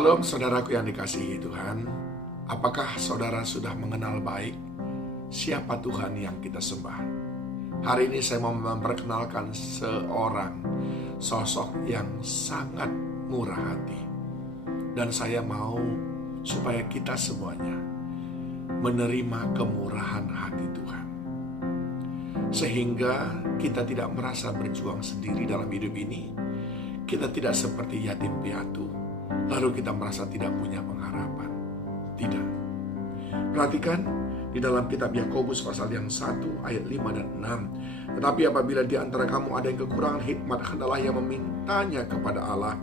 Shalom saudaraku yang dikasihi Tuhan. Apakah saudara sudah mengenal baik siapa Tuhan yang kita sembah? Hari ini saya mau memperkenalkan seorang sosok yang sangat murah hati. Dan saya mau supaya kita semuanya menerima kemurahan hati Tuhan. Sehingga kita tidak merasa berjuang sendiri dalam hidup ini. Kita tidak seperti yatim piatu, lalu kita merasa tidak punya pengharapan. Tidak. Perhatikan di dalam kitab Yakobus pasal yang 1 ayat 5 dan 6. Tetapi apabila di antara kamu ada yang kekurangan hikmat, hendaklah ia memintanya kepada Allah,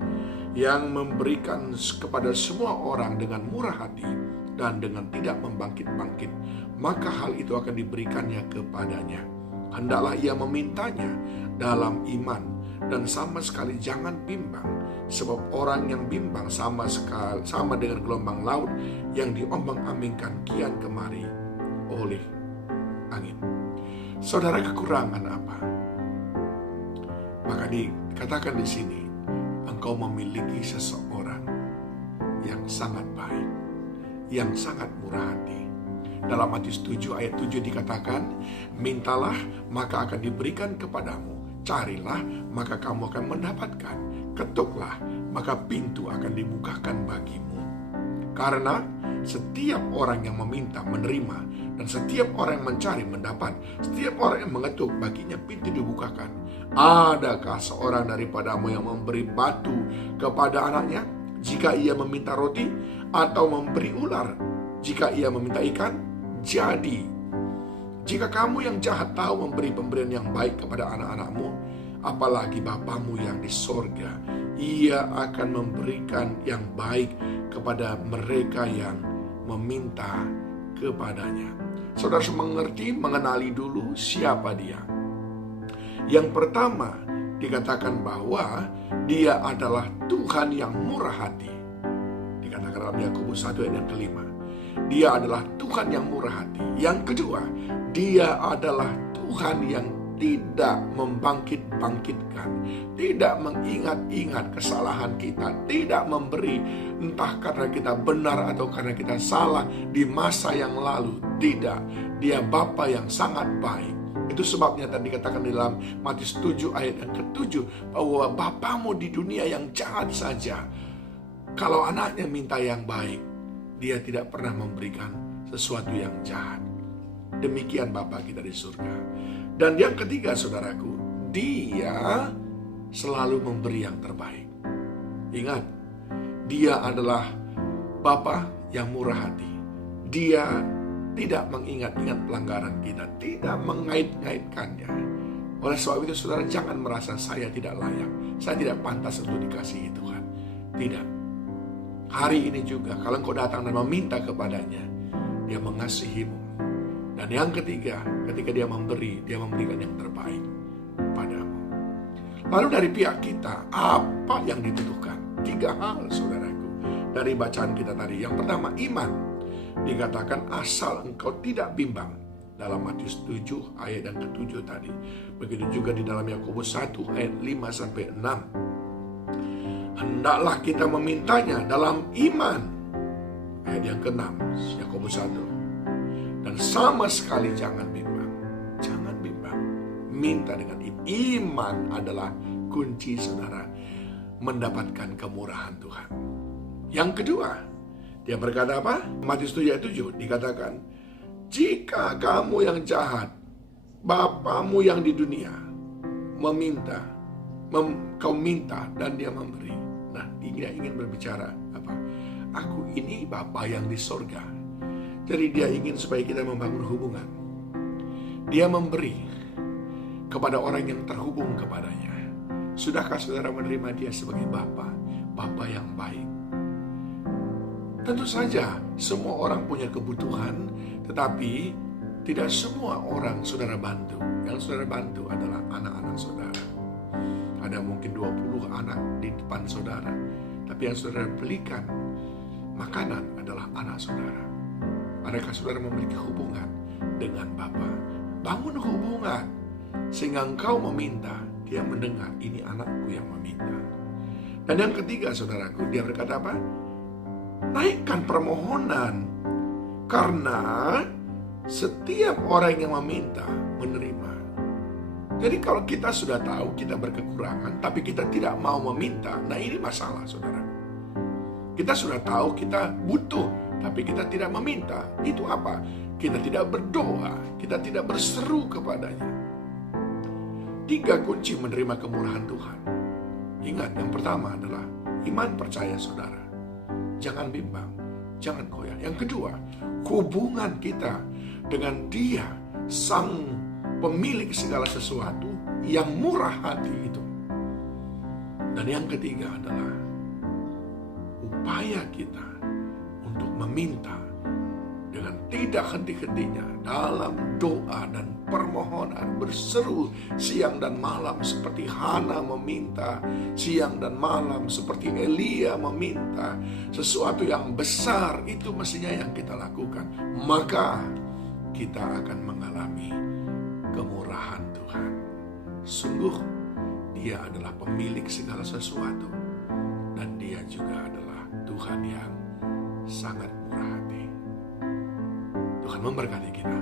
yang memberikan kepada semua orang dengan murah hati dan dengan tidak membangkit-bangkit, maka hal itu akan diberikannya kepadanya. Hendaklah ia memintanya dalam iman dan sama sekali jangan bimbang, sebab orang yang bimbang sama dengan gelombang laut yang diombang-ambingkan kian kemari oleh angin. Saudara, kekurangan apa? Maka dikatakan di sini, engkau memiliki seseorang yang sangat baik, yang sangat murah hati. Dalam Matius 7 ayat 7 dikatakan, mintalah maka akan diberikan kepadamu, carilah maka kamu akan mendapatkan, ketuklah maka pintu akan dibukakan bagimu. Karena setiap orang yang meminta menerima, dan setiap orang yang mencari mendapat, setiap orang yang mengetuk baginya pintu dibukakan. Adakah seorang daripadamu yang memberi batu kepada anaknya jika ia meminta roti, atau memberi ular jika ia meminta ikan? Jadi jika kamu yang jahat tahu memberi pemberian yang baik kepada anak-anakmu, apalagi Bapamu yang di sorga, ia akan memberikan yang baik kepada mereka yang meminta kepadanya. Saudara mengerti, mengenali dulu siapa dia. Yang pertama dikatakan bahwa dia adalah Tuhan yang murah hati. Dikatakan dalam Yakobus 1 ayat yang kelima, dia adalah Tuhan yang murah hati. Yang kedua, dia adalah Tuhan yang tidak membangkit-bangkitkan, tidak mengingat-ingat kesalahan kita, tidak memberi entah karena kita benar atau karena kita salah di masa yang lalu. Tidak, dia Bapa yang sangat baik. Itu sebabnya tadi dikatakan di dalam Matius 7 ayat yang ke-7 bahwa Bapamu di dunia yang jahat saja, kalau anaknya minta yang baik, dia tidak pernah memberikan sesuatu yang jahat. Demikian Bapa kita di surga. Dan yang ketiga saudaraku, dia selalu memberi yang terbaik. Ingat, dia adalah Bapa yang murah hati. Dia tidak mengingat-ingat pelanggaran kita, tidak mengait-ngaitkannya. Oleh sebab itu saudara, jangan merasa saya tidak layak, saya tidak pantas untuk dikasihi Tuhan. Tidak. Hari ini juga kalau engkau datang dan meminta kepadanya, dia mengasihimu. Dan yang ketiga, ketika dia memberi, dia memberikan yang terbaik padamu. Lalu dari pihak kita, apa yang dibutuhkan? 3 hal saudaraku dari bacaan kita tadi. Yang pertama, iman. Dikatakan asal engkau tidak bimbang dalam Matius 7 ayat yang ke-7 tadi. Begitu juga di dalam Yakobus 1 ayat 5 sampai 6. Hendaklah kita memintanya dalam iman. Ayat yang ke-6, Yakobus 1. Dan sama sekali jangan bimbang. Jangan bimbang. Minta dengan iman. Iman adalah kunci saudara mendapatkan kemurahan Tuhan. Yang kedua, dia berkata apa? Matius 7 ayat 7 dikatakan, jika kamu yang jahat, Bapamu yang di dunia meminta, kau minta dan dia memberi. Nah, dia ingin berbicara apa? Aku ini Bapa yang di sorga. Jadi dia ingin supaya kita membangun hubungan. Dia memberi kepada orang yang terhubung kepadanya. Sudahkah saudara menerima dia sebagai Bapa? Bapa yang baik. Tentu saja semua orang punya kebutuhan, tetapi tidak semua orang saudara bantu. Yang saudara bantu adalah anak-anak saudara. Ada mungkin 20 anak di depan saudara, tapi yang saudara belikan makanan adalah anak saudara. Adakah saudara memiliki hubungan dengan Bapa? Bangun hubungan sehingga engkau meminta, dia mendengar, ini anakku yang meminta. Dan yang ketiga saudaraku, dia berkata apa? naikkan permohonan. Karena setiap orang yang meminta, menerima. Jadi kalau kita sudah tahu kita berkekurangan, tapi kita tidak mau meminta, nah ini masalah, saudara. Kita sudah tahu kita butuh, tapi kita tidak meminta. Itu apa? Kita tidak berdoa, kita tidak berseru kepadanya. 3 kunci menerima kemurahan Tuhan. Ingat, yang pertama adalah iman percaya, saudara. Jangan bimbang, jangan goyah. Yang kedua, hubungan kita dengan Dia, Sang Pemilik segala sesuatu yang murah hati itu. Dan yang ketiga adalah upaya kita untuk meminta dengan tidak henti-hentinya dalam doa dan permohonan, berseru siang dan malam seperti Hana meminta siang dan malam, seperti Elia meminta sesuatu yang besar. Itu mestinya yang kita lakukan. Maka kita akan mengalami kemurahan Tuhan. Sungguh Dia adalah pemilik segala sesuatu, dan Dia juga adalah Tuhan yang sangat murah hati. Tuhan memberkati kita.